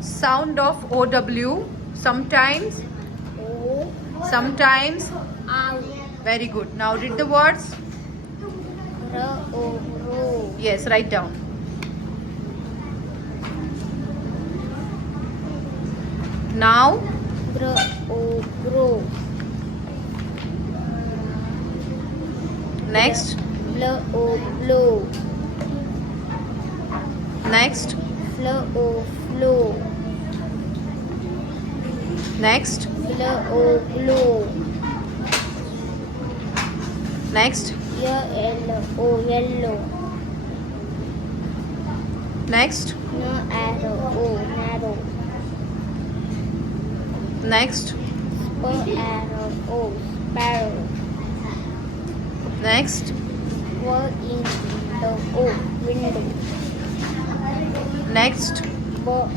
Sound of OW. Sometimes. O. Sometimes. Ow. Very good. Now read the words. R. O. Ro. Yes, write down. Now. Gr. O. Grow. Next. Bl. O. Blow. Next. Fl. O. Flow. Next. Bl. O. Blow. Next. L. O. Yellow. Next. N. Arrow. O. Narrow. Next. Sp. Arrow. O. Sparrow. Next. W. In. The. O. Window. Next. B.